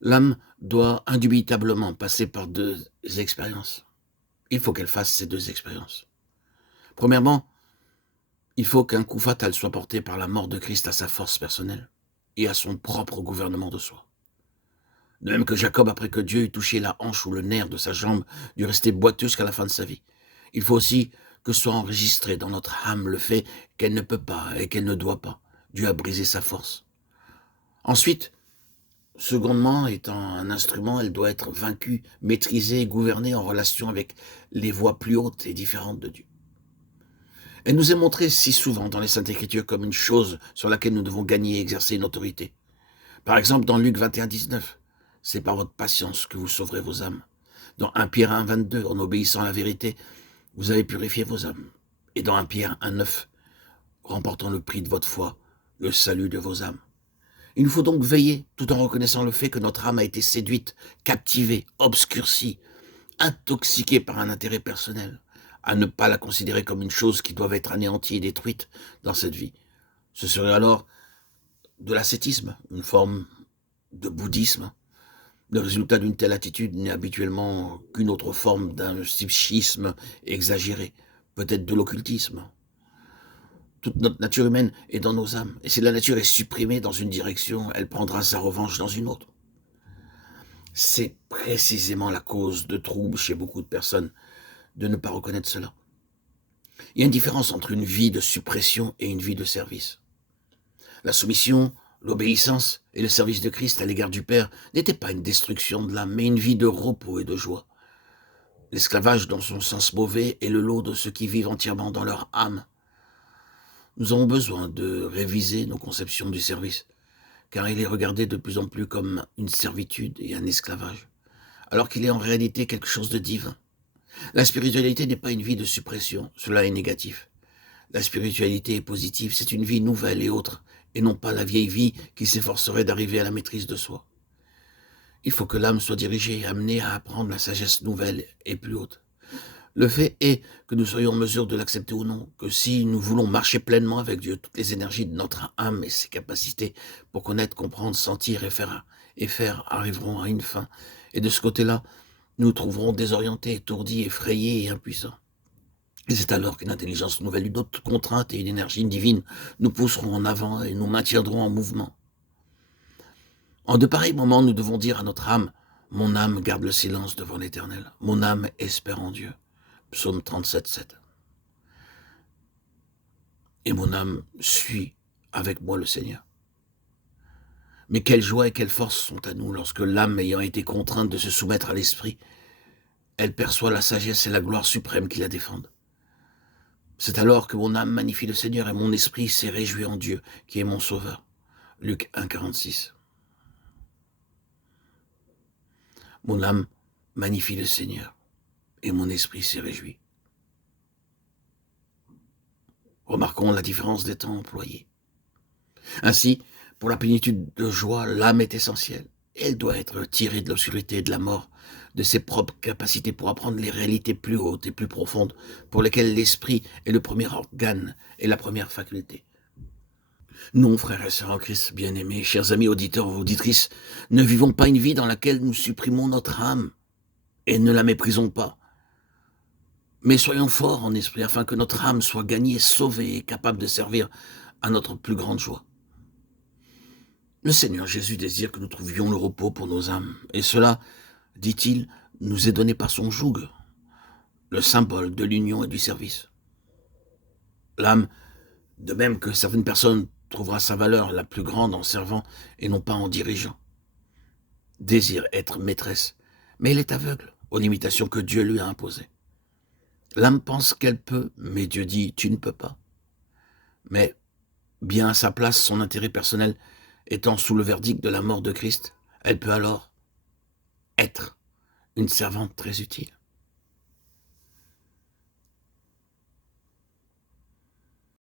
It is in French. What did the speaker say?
L'âme doit indubitablement passer par 2 expériences. Il faut qu'elle fasse ces 2 expériences. Premièrement, il faut qu'un coup fatal soit porté par la mort de Christ à sa force personnelle et à son propre gouvernement de soi. De même que Jacob, après que Dieu eut touché la hanche ou le nerf de sa jambe, dut rester boiteux jusqu'à la fin de sa vie. Il faut aussi que soit enregistré dans notre âme le fait qu'elle ne peut pas et qu'elle ne doit pas. Dieu a brisé sa force. Ensuite, secondement, étant un instrument, elle doit être vaincue, maîtrisée et gouvernée en relation avec les voies plus hautes et différentes de Dieu. Elle nous est montrée si souvent dans les Saintes Écritures comme une chose sur laquelle nous devons gagner et exercer une autorité. Par exemple, dans Luc 21, 19, c'est par votre patience que vous sauverez vos âmes. Dans 1 Pierre 1, 22, en obéissant à la vérité, vous avez purifié vos âmes. Et dans 1 Pierre 1, 9, remportant le prix de votre foi, le salut de vos âmes. Il nous faut donc veiller, tout en reconnaissant le fait que notre âme a été séduite, captivée, obscurcie, intoxiquée par un intérêt personnel, à ne pas la considérer comme une chose qui doit être anéantie et détruite dans cette vie. Ce serait alors de l'ascétisme, une forme de bouddhisme. Le résultat d'une telle attitude n'est habituellement qu'une autre forme d'un psychisme exagéré, peut-être de l'occultisme. Toute notre nature humaine est dans nos âmes, et si la nature est supprimée dans une direction, elle prendra sa revanche dans une autre. C'est précisément la cause de troubles chez beaucoup de personnes de ne pas reconnaître cela. Il y a une différence entre une vie de suppression et une vie de service. La soumission, l'obéissance et le service de Christ à l'égard du Père n'étaient pas une destruction de l'âme, mais une vie de repos et de joie. L'esclavage dans son sens mauvais est le lot de ceux qui vivent entièrement dans leur âme. Nous avons besoin de réviser nos conceptions du service, car il est regardé de plus en plus comme une servitude et un esclavage, alors qu'il est en réalité quelque chose de divin. La spiritualité n'est pas une vie de suppression, cela est négatif. La spiritualité est positive, c'est une vie nouvelle et autre, et non pas la vieille vie qui s'efforcerait d'arriver à la maîtrise de soi. Il faut que l'âme soit dirigée et amenée à apprendre la sagesse nouvelle et plus haute. Le fait est que nous soyons en mesure de l'accepter ou non, que si nous voulons marcher pleinement avec Dieu, toutes les énergies de notre âme et ses capacités pour connaître, comprendre, sentir et faire arriveront à une fin. Et de ce côté-là, nous trouverons désorientés, étourdis, effrayés et impuissants. Et c'est alors qu'une intelligence nouvelle, une autre contrainte et une énergie divine nous pousseront en avant et nous maintiendront en mouvement. En de pareils moments, nous devons dire à notre âme, « Mon âme garde le silence devant l'Éternel. Mon âme espère en Dieu. » Psaume 37, 7. Et mon âme suit avec moi le Seigneur. Mais quelle joie et quelle force sont à nous lorsque l'âme ayant été contrainte de se soumettre à l'esprit, elle perçoit la sagesse et la gloire suprême qui la défendent. C'est alors que mon âme magnifie le Seigneur et mon esprit s'est réjoui en Dieu, qui est mon sauveur. Luc 1, 46. Mon âme magnifie le Seigneur et mon esprit s'est réjoui. Remarquons la différence des temps employés. Ainsi, pour la plénitude de joie, l'âme est essentielle. Elle doit être tirée de l'obscurité et de la mort, de ses propres capacités pour apprendre les réalités plus hautes et plus profondes, pour lesquelles l'esprit est le premier organe et la première faculté. Non, frères et sœurs en Christ, bien-aimés, chers amis auditeurs ou auditrices, ne vivons pas une vie dans laquelle nous supprimons notre âme et ne la méprisons pas. Mais soyons forts en esprit afin que notre âme soit gagnée, sauvée et capable de servir à notre plus grande joie. Le Seigneur Jésus désire que nous trouvions le repos pour nos âmes, et cela, dit-il, nous est donné par son joug, le symbole de l'union et du service. L'âme, de même que certaines personnes trouvera sa valeur la plus grande en servant et non pas en dirigeant, désire être maîtresse, mais elle est aveugle aux limitations que Dieu lui a imposées. L'âme pense qu'elle peut, mais Dieu dit « tu ne peux pas ». Mais, bien à sa place, son intérêt personnel étant sous le verdict de la mort de Christ, elle peut alors être une servante très utile.